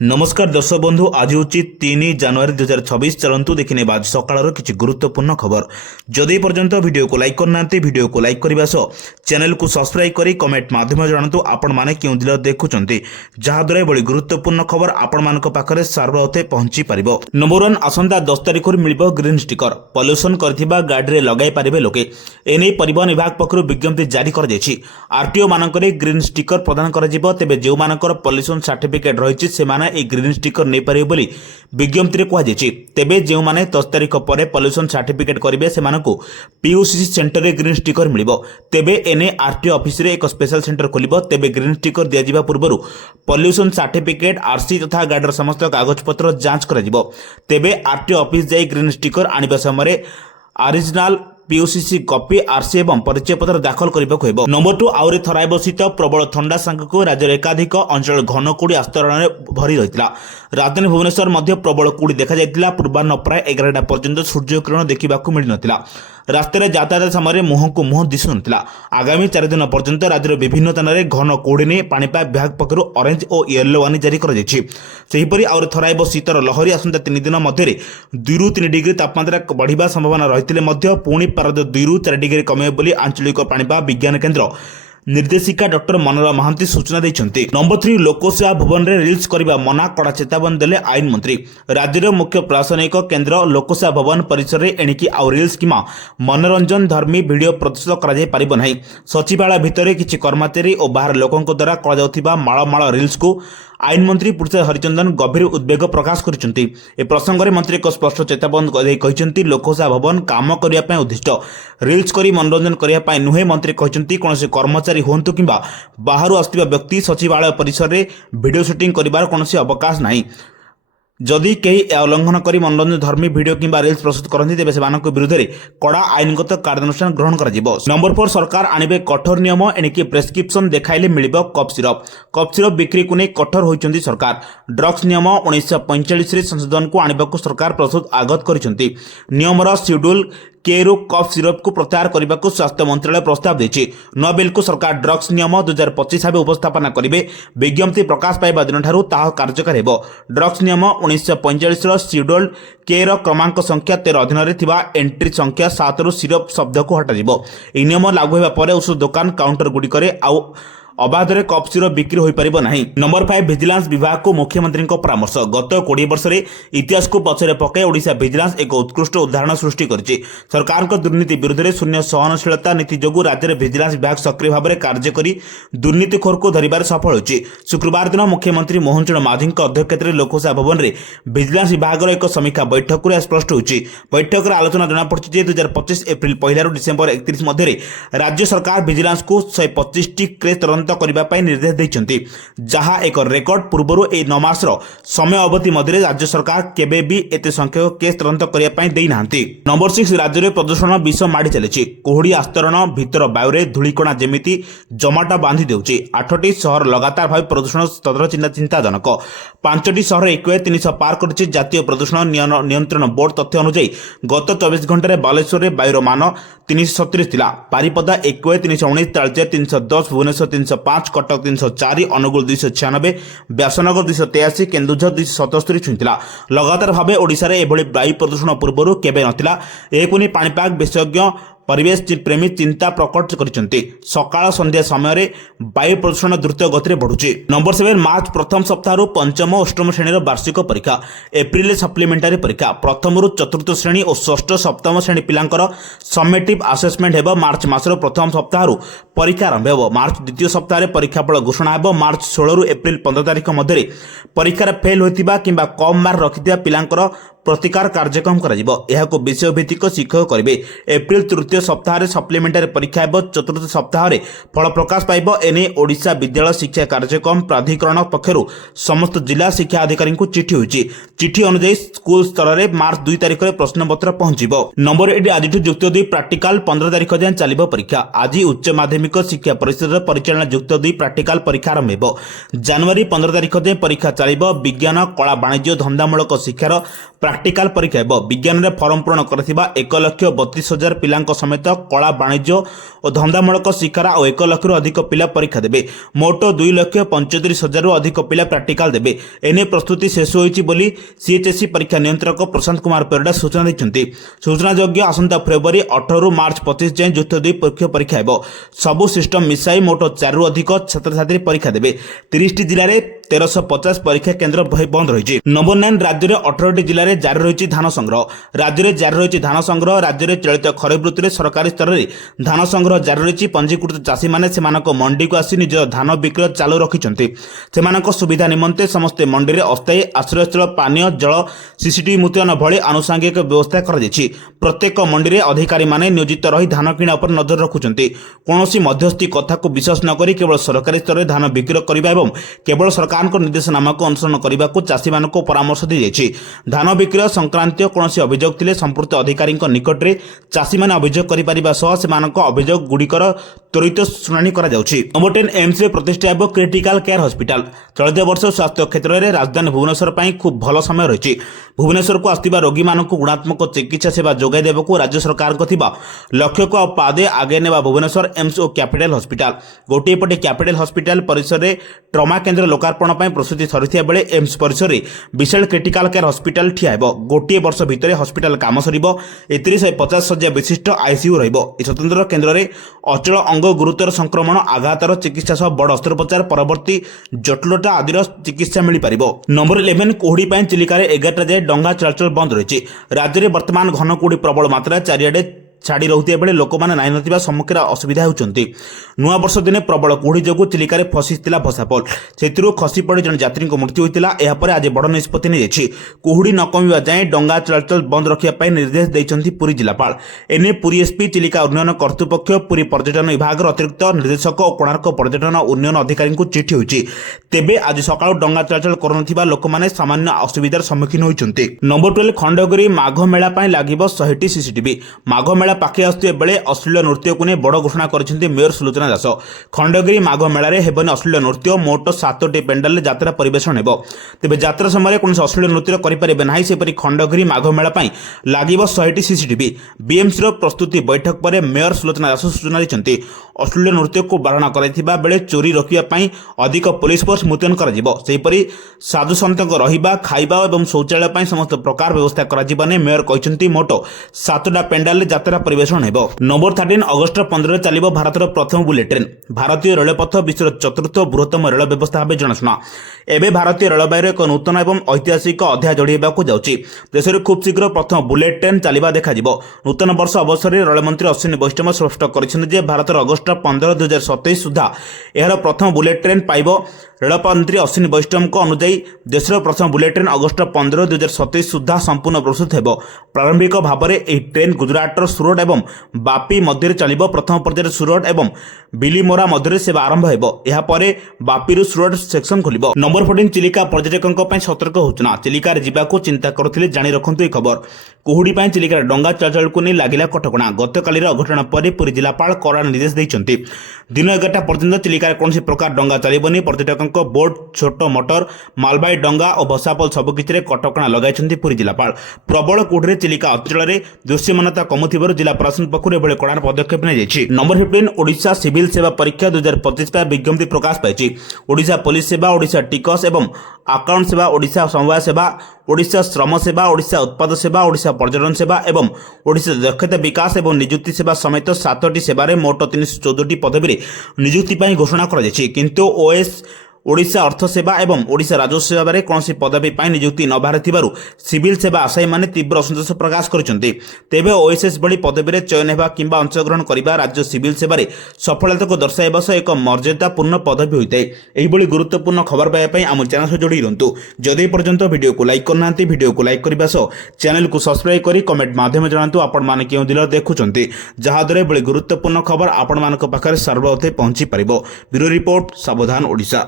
नमस्कार दर्शक बंधु आज हूँ 3 जनवरी 2026। चलतु देखने आज सकाळ किसी गुरुत्वपूर्ण खबर। जदि पर्यंत वीडियो को लाइक करना वीडियो को लाइक करने सह चैनल को सब्सक्राइब करी कमेंट माध्यम जानतु आपण माने क्यों दिल देखुंत जहाद्वारा एभली गुरुत्वपूर्ण खबर आपण मान पाखे सर्वथे पहुंची पार। नंबर 1 आसंता 10 तारिख मिल ग्रीन स्टिकर पल्यूशन कर गाड़ी लगे पारे लोके। एने परिवहन विभाग पक्षर विज्ञप्ति जारी कर आरटीओ मानक ग्रीन स्टिकर प्रदान कर तेबे जो मानकर पल्यूशन सर्टिफिकेट रही से ग्रीन स्टिकर नहीं पारे बोली विज्ञप्ति कहुई। तेबे जो माने 10 तारिख पर पल्यूशन सर्टिफिकेट करेंगे से पीयूसीसी सेंटर रे ग्रीन स्टिकर मिल। तेबे एने आरटीओ ऑफिस रे एक स्पेशल सेंटर खोल। तेबे ग्रीन स्टिकर दिया पूर्व पल्यूशन सर्टिफिकेट आरसी तथा गाड़ीर समस्त कागजपत्र जांच कर। तेबे आरटीओ ऑफिस जाई ग्रीन स्टिकर आनिबा समय ओरिजिनल पीयूसीसी कॉपी आरसी एवं परिचय पत्र दाखल करने को। नंबर 2 आउरी थराइब शीत प्रबल ठंडा सांगक राज्य एकाधिक अंचल घन कुड़ी आस्तरण भरी रही। राजधानी भुवनेश्वर मध्य प्रबल कुड़ी देखा जाइतिला। पूर्वाह्न प्राय 11टा पर्यंत सूर्य किरण देखा मिल नथिला। रास्तार यातायात समय मुह को मुह दिशु नथिला। आगामी 4 दिन पर्यंत राज्यर विभिन्न स्थान में घन कुड़ी नहीं पाणीपाग विभाग पक्षर ऑरेंज और येलो वार्निंग जारी कर। आउरी थराइब शीतर लहरी आसंता 3 दिन मध्य 2 ରୁ 3 डिग्री तापमात्रा बढ़िबा संभावना रही पुणी पारद 2 ରୁ 4 डिग्री कमे बोली आंचलिक पाणीपाग विज्ञान केन्द्र निर्देशिका डॉक्टर मनोरमा महांती सूचना देते। नंबर 3 लोकसेवा भवन में रिल्स करने मना कड़ा चेतावनी देले आईन मंत्री। राज्यर मुख्य प्रशासनिक केन्द्र लोकसेवा भवन परिसर में एणिकी आउ रिल्स कि मनोरंजन धर्मी भिडियो प्रदर्शित कर सचिवालय भितर किसी कर्मचारी और बाहर लोकों द्वारा करमाल रिल्स को आईन मंत्री पृथ्वी हरिचंदन गभीर उद्वेग प्रकाश करछन्ती। ए प्रसंग में मंत्री को स्पष्ट चेतावनी कहते लोकसेवा भवन काम करने उद्दिष्ट रिल्स करी मनोरंजन करने नुहे। मंत्री कहते कौन कर्मचारी हूँ कि बाहर आसुवा व्यक्ति सचिवालय परिसर में वीडियो शूटिंग कर कौन अवकाश नहीं। जदि कहीं उल्लंघन कर मनोरंजन धर्मी भिडियो किंबा रिल्स प्रस्तुत करती तेज से विरुद्ध में कड़ा आईनगत कार्यानुष्ठान ग्रहण कर। नंबर 4 सरकार आनिबे कठोर नियम एणिकी प्रेस्क्रिप्शन देखाइले मिलिबो कफ सिरप। कफ सिरप बिक्री को नहीं कठोर होइचंती सरकार। ड्रग्स नियम 1945 संशोधन को आनिबाकू सरकार प्रस्तुत आगत करिसंती। नियमर शेड्यूल के रु कफ सिरप को प्रत्याहार करने को स्वास्थ्य मंत्रालय प्रस्ताव देछि। नया बिल को सरकार ड्रग्स नियम 2025 भाव उपस्थापना करेंगे। विज्ञप्ति प्रकाश पाइबा दिन ठारू ताहा कार्यकारी हेबो। ड्रग्स नियम 1945 शेड्यूल के क्रमांक संख्या 13 अधीन थिबा एंट्री संख्या 7 रु सिरप शब्द को हटाजिबो। एही नियम लागू हेबा परे औषध दुकान काउंटर गुड़िकरे आउ अबाधरे कफ सिरप बिक्री हो पारिबो नाही। नंबर 5 विजिलेंस विभाग को मुख्यमंत्री परामर्श। गत 20 वर्ष इतिहास को पछरे पकाई ओडिशा विजिलेंस एक उत्कृष्ट उदाहरण सृष्टि करछि। सरकार को दुर्नीति विरुद्ध में शून्य सहनशीलता नीति जोगु राज्य में विजिलेंस विभाग सक्रिय भाव में कार्य करी दुर्नीतिखोर को धरिबार सफल होछि। शुक्रवार दिन मुख्यमंत्री मोहन चरण माझी अध्यक्षता लोकसेवा भवन में विजिलेंस विभाग एक समीक्षा बैठक स्पष्ट होछि। बैठक आलोचना जनापड़ी 2025 एप्रिल 1 ରୁ डिसेम्बर 31 मध्य राज्य सरकार विजिलेंस को 125टी केस तदंत करने निर्देश देइछन्ति, जहां एक रेकर्ड पूर्व ए 9 मासर समय अवधि मध्य राज्य सरकार केबे भी एते संख्यक केस तदंत करने देई नाहंती। नंबर 6 राज्य में प्रदूषण विष माड़ी चली। कोहड़ी आस्तरण भीतर वायु धूलिकणा जेमिति जमाटा बांधि देउछि। 8टी शहर लगातार भाव प्रदूषण स्तर चिंताजनक। 5टी शहर एक 300 पार कर जातीय प्रदूषण नियंत्रण बोर्ड तथ्य अनुसार गत 24 घंटे बालेश्वर में वायुर मान 337 थिला। बारिपदा 319, तालचेर 310, भुवनेश्वर 305, कटक 304, अनुगुल 296, व्यासनगर 283, केन्दुझर 277 छुईला। लगातार भाव ओडिशा रे एभली वायु प्रदूषण पूर्व केबे नथिला। एको नि पाणीपाग विशेषज्ञ परिवेश प्रेमी चिंता प्रकट करछन्ति। सकाळ संध्या समय रे वायु प्रदूषण द्रुत गति बढ़ुछि। नंबर 7 मार्च प्रथम सप्ताह रु पंचम और अष्टम श्रेणी वार्षिक परीक्षा। एप्रिल सप्लीमेंटारी परीक्षा। प्रथम रु चतुर्थ श्रेणी और षष्ठ सप्तम श्रेणी पिलांकर समेटिव असेसमेंट हेबो। मार्च मासर प्रथम सप्ताह रु परीक्षा आरंभ हेबो। मार्च द्वितीय सप्ताह रे परीक्षाफल घोषणा हेबो। मार्च 16 रु एप्रिल 15 तारिख मध्य परीक्षा फेल होइतिबा किंबा कम मार्क रखिथिबा पिलांकर प्रतिकार कार्यक्रम को विषय भित्तिक शिक्षक करेंगे। एप्रिल तृतीय सप्ताह सप्लीमेंटारी परीक्षा एवं चतुर्थ सप्ताह फल प्रकाश पाइब। एने ओडिशा विद्यालय शिक्षा कार्यक्रम प्राधिकरण पक्षर समस्त जिला शिक्षा अधिकारी को चिठी होती। चिठी अनुसार स्कूल स्तर में मार्च 2 तारिख में प्रश्नपत्र पहुंचब। नंबर 8 आज युक्त 2 प्राक्टिकल 15 तारिख जाए चलो परीक्षा। आज उच्च माध्यमिक शिक्षा परिषद परिचालना युक्त 2 प्राक्टिकल परीक्षा आरंभ हो। जनवरी 15 तारिख जाए परीक्षा चलो। विज्ञान कला वाणिज्य धंदामूलक शिक्षार ପ୍ରାକ୍ଟିକାଲ ପରୀକ୍ଷା ହେବ। ବିଜ୍ଞାନରେ ଫର୍ମ ପୂରଣ କରିଥିବା 1,32,000 ପିଲାଙ୍କ ସମେତ କଳା, ବାଣିଜ୍ୟ ଓ ଧନ୍ଦାମୂଳକ ଶିକ୍ଷାର ଆଉ 1 ଲକ୍ଷରୁ ଅଧିକ ପିଲା ପରୀକ୍ଷା ଦେବେ। ମୋଟ 2,35,000ରୁ ଅଧିକ ପିଲା ପ୍ରାକ୍ଟିକାଲ ଦେବେ। ଏନେଇ ପ୍ରସ୍ତୁତି ଶେଷ ହୋଇଛି ବୋଲି ସିଏଚ୍ଏସ୍ଇ ପରୀକ୍ଷା ନିୟନ୍ତ୍ରକ ପ୍ରଶାନ୍ତ କୁମାର ପରିଡ଼ା ସୂଚନା ଦେଇଛନ୍ତି। ସୂଚନାଯୋଗ୍ୟ, ଆସନ୍ତା ଫେବୃଆରୀ 18ରୁ ମାର୍ଚ୍ଚ 25 ଯାଏଁ ଯୁକ୍ତ 2 ପରୀକ୍ଷା ହେବ। ସବୁ ସିଷ୍ଟମ ମିଶାଇ ମୋଟ 4ରୁ ଅଧିକ ଛାତ୍ରଛାତ୍ରୀ ପରୀକ୍ଷା ଦେବେ। 30ଟି ଜିଲ୍ଲାରେ 1,350 ପରୀକ୍ଷା କେନ୍ଦ୍ର ବନ୍ଦ ରହିଛି। ନମ୍ବର 9, ରାଜ୍ୟରେ 18ଟି ଜିଲ୍ଲାରେ ଜାରି ରହିଛି ଧାନ ସଂଗ୍ରହ। ରାଜ୍ୟରେ ଜାରି ରହିଛି ଧାନ ସଂଗ୍ରହ। ରାଜ୍ୟରେ ଚଳିତ ଖରିଫ ଋତୁରେ ସରକାରୀ ସ୍ତରରେ ଧାନ ସଂଗ୍ରହ ଜାରି ରହିଛି। ପଞ୍ଜୀକୃତ ଚାଷୀମାନେ ସେମାନଙ୍କ ମଣ୍ଡିକୁ ଆସି ନିଜର ଧାନ ବିକ୍ରୟ ଚାଲୁ ରଖିଛନ୍ତି। ସେମାନଙ୍କ ସୁବିଧା ନିମନ୍ତେ ସମସ୍ତ ମଣ୍ଡିରେ ଅସ୍ଥାୟୀ ଆଶ୍ରୟସ୍ଥଳ, ପାନୀୟ ଜଳ, ସିସିଟିଭି ମୁତୟନ ଭଳି ଆନୁଷଙ୍ଗିକ ବ୍ୟବସ୍ଥା କରାଯାଇଛି। ପ୍ରତ୍ୟେକ ମଣ୍ଡିରେ ଅଧିକାରୀମାନେ ନିୟୋଜିତ ରହି ଧାନ କିଣା ଉପରେ ନଜର ରଖୁଛନ୍ତି। କୌଣସି ମଧ୍ୟସ୍ଥି କଥାକୁ ବିଶ୍ୱାସ ନ କରି କେବଳ ସରକାରୀ ସ୍ତରରେ ଧାନ ବିକ୍ରୟ କରିବା ଏବଂ କେବଳ ସରକାରଙ୍କ ନିର୍ଦ୍ଦେଶନାମାକୁ ଅନୁସରଣ କରିବାକୁ ଚାଷୀମାନଙ୍କୁ ପରାମର୍ଶ ଦିଆଯାଇଛି। ଧାନ ବିକ୍ରୟ ସଂକ୍ରାନ୍ତୀୟ କୌଣସି ଅଭିଯୋଗ ଥିଲେ ସମ୍ପୃକ୍ତ ଅଧିକାରୀଙ୍କ ନିକଟରେ ଚାଷୀମାନେ ଅଭିଯୋଗ କରିପାରିବା ସହ ସେମାନଙ୍କ ଅଭିଯୋଗ ଗୁଡ଼ିକର ତ୍ୱରିତ ଶୁଣାଣି କରାଯାଉଛି। ନମ୍ବର 10, ଏମ୍ସରେ ପ୍ରତିଷ୍ଠା ହେବ କ୍ରିଟିକାଲ କେୟାର ହସ୍ପିଟାଲ। ଚଳିତ ବର୍ଷ ସ୍ୱାସ୍ଥ୍ୟ କ୍ଷେତ୍ରରେ ରାଜଧାନୀ ଭୁବନେଶ୍ୱର ପାଇଁ ଖୁବ୍ ଭଲ ସମୟ ରହିଛି। ଭୁବନେଶ୍ୱରକୁ ଆସୁଥିବା ରୋଗୀମାନଙ୍କୁ ଗୁଣାତ୍ମକ ଚିକିତ୍ସା ସେବା ଯୋଗାଇ ଦେବାକୁ ରାଜ୍ୟ ସରକାରଙ୍କ ଥିବା ଲକ୍ଷ୍ୟକୁ ଆଉ ପାଦେ ଆଗେଇ ନେବା ଭୁବନେଶ୍ୱର ଏମ୍ସ ଓ କ୍ୟାପିଟାଲ ହସ୍ପିଟାଲ। ଗୋଟିଏ ପଟେ କ୍ୟାପିଟାଲ ହସ୍ପିଟାଲ ପରିସରରେ ଟ୍ରମା କେନ୍ଦ୍ର ଲୋକାର୍ପଣ ପାଇଁ ପ୍ରସ୍ତୁତି ସରିଥିବା ବେଳେ ଏମ୍ସ ପରିସରରେ ବିଶାଳ କ୍ରିଟିକାଲ କେୟାର ହସ୍ପିଟାଲ ଠିଆ ହେବ। ଗୋଟିଏ ବର୍ଷ ଭିତରେ ହସ୍ପିଟାଲ କାମ ସରିବ। ଏଥିରେ 150 ଶଯ୍ୟା ବିଶିଷ୍ଟ ଆଇସିୟୁ ରହିବ। ଏହି ସ୍ୱତନ୍ତ୍ର କେନ୍ଦ୍ରରେ ଅଚଳ ଅଙ୍ଗ, ଗୁରୁତର ସଂକ୍ରମଣ, ଆଘାତର ଚିକିତ୍ସା ସହ ବଡ଼ ଅସ୍ତ୍ରୋପଚାର, ପରବର୍ତ୍ତୀ ଜଟିଳତା ଆଦିର ଚିକିତ୍ସା ମିଳିପାରିବ। ନମ୍ବର 11, କୁହୁଡ଼ି ପାଇଁ ଚିଲିକାରେ 11ଟା ଯାଏ ଡଙ୍ଗା ଚଳାଚଳ ବନ୍ଦ ରହିଛି। ରାଜ୍ୟରେ ବର୍ତ୍ତମାନ ଘନ କୁହୁଡ଼ି ପ୍ରବଳ ମାତ୍ରା ଚାରିଆଡ଼େ ଛାଡ଼ି ରହୁଥିବା ବେଳେ ଲୋକମାନେ ନାହିଁ ନଥିବା ସମ୍ମୁଖୀନ ଅସୁବିଧା ହେଉଛନ୍ତି। ନୂଆବର୍ଷ ଦିନେ ପ୍ରବଳ କୁହୁଡ଼ି ଯୋଗୁଁ ଚିଲିକାରେ ଫସିଥିଲା ଭସାପୋଲ। ସେଥିରୁ ଖସି ପଡ଼ି ଜଣେ ଯାତ୍ରୀଙ୍କ ମୃତ୍ୟୁ ହୋଇଥିଲା। ଏହାପରେ ଆଜି ବଡ଼ ନିଷ୍ପତ୍ତି ନିଆଯାଇଛି। କୁହୁଡ଼ି ନ କମିବା ଯାଏଁ ଡଙ୍ଗା ଚଳାଚଳ ବନ୍ଦ ରଖିବା ପାଇଁ ନିର୍ଦ୍ଦେଶ ଦେଇଛନ୍ତି ପୁରୀ ଜିଲ୍ଲାପାଳ। ଏନେଇ ପୁରୀ ଏସ୍ପି, ଚିଲିକା ଉନ୍ନୟନ କର୍ତ୍ତୃପକ୍ଷ, ପୁରୀ ପର୍ଯ୍ୟଟନ ବିଭାଗର ଅତିରିକ୍ତ ନିର୍ଦ୍ଦେଶକ ଓ କୋଣାର୍କ ପର୍ଯ୍ୟଟନ ଉନ୍ନୟନ ଅଧିକାରୀଙ୍କୁ ଚିଠି ହୋଇଛି। ତେବେ ଆଜି ସକାଳୁ ଡଙ୍ଗା ଚଳାଚଳ କରୁନଥିବା ଲୋକମାନେ ସାମାନ୍ୟ ଅସୁବିଧାର ସମ୍ମୁଖୀନ ହୋଇଛନ୍ତି। ନମ୍ବର 12, ଖଣ୍ଡଗିରି ମାଘ ମେଳା ପାଇଁ ଲାଗିବ 100ଟି ସିସିଟିଭି। ମାଘ ମେଳା ପାଖେ ଆସୁଥିବା ବେଳେ ଅଶ୍ଳୀଳ ନୃତ୍ୟକୁ ନେଇ ବଡ଼ ଘୋଷଣା କରିଛନ୍ତି ମେୟର ସୁଲୋଚନା ଦାସ। ଖଣ୍ଡଗିରି ମାଘ ମେଳାରେ ହେବନି ଅଶ୍ଳୀଳ ନୃତ୍ୟ। ମୋଟ 7ଟି ପେଣ୍ଡାଲରେ ଯାତ୍ରା ପରିବେଷଣ ହେବ। ତେବେ ଯାତ୍ରା ସମୟରେ କୌଣସି ଅଶ୍ଳୀଳ ନୃତ୍ୟ କରିପାରିବେ ନାହିଁ। ସେପରି ଖଣ୍ଡଗିରି ମାଘ ମେଳା ପାଇଁ ଲାଗିବ 100ଟି ସିସିଟିଭି। ବିଏମ୍ସିର ପ୍ରସ୍ତୁତି ବୈଠକ ପରେ ମେୟର ସୁଲୋଚନା ଦାସ ସୂଚନା ଦେଇଛନ୍ତି। ଅଶ୍ଳୀଳ ନୃତ୍ୟକୁ ବାରଣ କରାଯାଇଥିବା ବେଳେ ଚୋରି ରୋକିବା ପାଇଁ ଅଧିକ ପୋଲିସ ଫୋର୍ସ ମୁତୟନ କରାଯିବ। ସେହିପରି ସାଧୁସନ୍ତଙ୍କ ରହିବା, ଖାଇବା ଏବଂ ଶୌଚାଳୟ ପାଇଁ ସମସ୍ତ ପ୍ରକାର ବ୍ୟବସ୍ଥା କରାଯିବ ନେଇ ମେୟର କହିଛନ୍ତି। ମୋଟ 7ଟା ପେଣ୍ଡାଲରେ ଯାତ୍ରା ପରିବେଷଣ ହେବ। ନମ୍ବର 13, ଅଗଷ୍ଟ 15ରେ ଚାଲିବ ଭାରତର ପ୍ରଥମ ବୁଲେଟ୍ ଟ୍ରେନ୍। ଭାରତୀୟ ରେଳପଥ ବିଶ୍ୱର ଚତୁର୍ଥ ବୃହତ୍ତମ ରେଳ ବ୍ୟବସ୍ଥା ଭାବେ ଜଣାଶୁଣା। ଏବେ ଭାରତୀୟ ରେଳବାଇର ଏକ ନୂତନ ଏବଂ ଐତିହାସିକ ଅଧ୍ୟାୟ ଯୋଡ଼ି ହେବାକୁ ଯାଉଛି। ଦେଶରେ ଖୁବ୍ ଶୀଘ୍ର ପ୍ରଥମ ବୁଲେଟ୍ ଟ୍ରେନ୍ ଚାଲିବା ଦେଖାଯିବ। ନୂତନ ବର୍ଷ ଅବସରରେ ରେଳମନ୍ତ୍ରୀ ଅଶ୍ୱିନୀ ବୈଷ୍ଣବ ସ୍ପଷ୍ଟ କରିଛନ୍ତି ଯେ ଭାରତର ଅଗଷ୍ଟ 15, 2027 ସୁଦ୍ଧା ଏହାର ପ୍ରଥମ ବୁଲେଟ୍ ଟ୍ରେନ୍ ପାଇବ। ରେଳମନ୍ତ୍ରୀ ଅଶ୍ୱିନୀ ବୈଷ୍ଣବଙ୍କ ଅନୁଯାୟୀ ଦେଶର ପ୍ରଥମ ବୁଲେଟ୍ ଟ୍ରେନ୍ ଅଗଷ୍ଟ 15, 2027 ସୁଦ୍ଧା ସମ୍ପୂର୍ଣ୍ଣ ପ୍ରସ୍ତୁତ ହେବ। ପ୍ରାରମ୍ଭିକ ଭାବରେ ଏହି ଟ୍ରେନ୍ ଗୁଜରାଟର ସୁରଟ ଏବଂ ବାପି ମଧ୍ୟରେ ଚାଲିବ। ପ୍ରଥମ ପର୍ଯ୍ୟାୟରେ ସୁରଟ ଏବଂ ବିଲିମୋରା ମଧ୍ୟରେ ସେବା ଆରମ୍ଭ ହେବ। ଏହାପରେ ବାପିରୁ ସୁରଟ ସେକ୍ସନ ଖୋଲିବ। ନମ୍ବର 14, ଚିଲିକା ପର୍ଯ୍ୟଟକଙ୍କ ପାଇଁ ସତର୍କ ସୂଚନା। ଚିଲିକାରେ ଯିବାକୁ ଚିନ୍ତା କରୁଥିଲେ ଜାଣି ରଖନ୍ତୁ ଏହି ଖବର। କୁହୁଡ଼ି ପାଇଁ ଚିଲିକାରେ ଡଙ୍ଗା ଚଳାଚଳକୁ ନେଇ ଲାଗିଲା କଟକଣା। ଗତକାଲିର ଅଘଟଣ ପରେ ପୁରୀ ଜିଲ୍ଲାପାଳ କଡ଼ା ନିର୍ଦ୍ଦେଶ ଦେଇଛନ୍ତି। ଦିନ 11ଟା ପର୍ଯ୍ୟନ୍ତ ଚିଲିକାରେ କୌଣସି ପ୍ରକାର ଡଙ୍ଗା ଚାଲିବନି। ପର୍ଯ୍ୟଟକଙ୍କ ବୋଟ୍, ଛୋଟ ମୋଟର, ମାଲବାହୀ ଡଙ୍ଗା ଓ ଭସାପୋଲ ସବୁକିଛିରେ କଟକଣା ଲଗାଇଛନ୍ତି ପୁରୀ ଜିଲ୍ଲାପାଳ। ପ୍ରବଳ କୁହୁଡ଼ିରେ ଚିଲିକା ଅଞ୍ଚଳରେ ଦୃଶ୍ୟମାନତା କମୁଥିବାରୁ ଜିଲ୍ଲା ପ୍ରଶାସନ ପକ୍ଷରୁ ଏଭଳି କଡ଼ା ପଦକ୍ଷେପ ନିଆଯାଇଛି। ନମ୍ବର 15, ଓଡ଼ିଶା ସିଭିଲ ସେବା ପରୀକ୍ଷା 2025 ପାଇଁ ବିଜ୍ଞପ୍ତି ପ୍ରକାଶ ପାଇଛି। ଓଡ଼ିଶା ପୋଲିସ ସେବା, ଓଡ଼ିଶା ଟିକସ ଏବଂ ଆକାଉଣ୍ଟ ସେବା, ଓଡ଼ିଶା ସମବାୟ ସେବା, ଓଡ଼ିଶା ଶ୍ରମ ସେବା, ଓଡ଼ିଶା ଉତ୍ପାଦ ସେବା, ଓଡ଼ିଶା ପର୍ଯ୍ୟଟନ ସେବା ଏବଂ ଓଡ଼ିଶା ଦକ୍ଷତା ବିକାଶ ଏବଂ ନିଯୁକ୍ତି ସେବା ସମେତ 7ଟି ସେବାରେ ମୋଟ 314ଟି ପଦବୀରେ ନିଯୁକ୍ତି ପାଇଁ ଘୋଷଣା କରାଯାଇଛି। କିନ୍ତୁ ଓଡ଼ିଶା ଅର୍ଥ ସେବା ଏବଂ ଓଡ଼ିଶା ରାଜସ୍ୱ ସେବାରେ କୌଣସି ପଦବୀ ପାଇଁ ନିଯୁକ୍ତି ନ ବାହାରିଥିବାରୁ ସିଭିଲ ସେବା ଆଶାୟୀମାନେ ତୀବ୍ର ଅସନ୍ତୋଷ ପ୍ରକାଶ କରିଛନ୍ତି। ତେବେ ଓଏସ୍ଏସ୍ ଭଳି ପଦବୀରେ ଚୟନ ହେବା କିମ୍ବା ଅଂଶଗ୍ରହଣ କରିବା ରାଜ୍ୟ ସିଭିଲ ସେବାରେ ସଫଳତାକୁ ଦର୍ଶାଇବା ସହ ଏକ ମର୍ଯ୍ୟାଦାପୂର୍ଣ୍ଣ ପଦବୀ ହୋଇଥାଏ। ଏହିଭଳି ଗୁରୁତ୍ୱପୂର୍ଣ୍ଣ ଖବର ପାଇବା ପାଇଁ ଆମ ଚ୍ୟାନେଲ ସହ ଯୋଡ଼ି ରୁହନ୍ତୁ। ଯଦି ଏପର୍ଯ୍ୟନ୍ତ ଭିଡ଼ିଓକୁ ଲାଇକ୍ କରିନାହାନ୍ତି, ଭିଡ଼ିଓକୁ ଲାଇକ୍ କରିବା ସହ ଚ୍ୟାନେଲକୁ ସବସ୍କ୍ରାଇବ୍ କରି କମେଣ୍ଟ ମାଧ୍ୟମରେ ଜଣାନ୍ତୁ ଆପଣମାନେ କେଉଁ ଜିଲ୍ଲାରୁ ଦେଖୁଛନ୍ତି, ଯାହାଦ୍ୱାରା ଏଭଳି ଗୁରୁତ୍ୱପୂର୍ଣ୍ଣ ଖବର ଆପଣମାନଙ୍କ ପାଖରେ ସର୍ବପ୍ରଥମେ ପହଞ୍ଚି ପାରିବ। ବ୍ୟୁରୋ ରିପୋର୍ଟ, ସାବଧାନ ଓଡ଼ିଶା।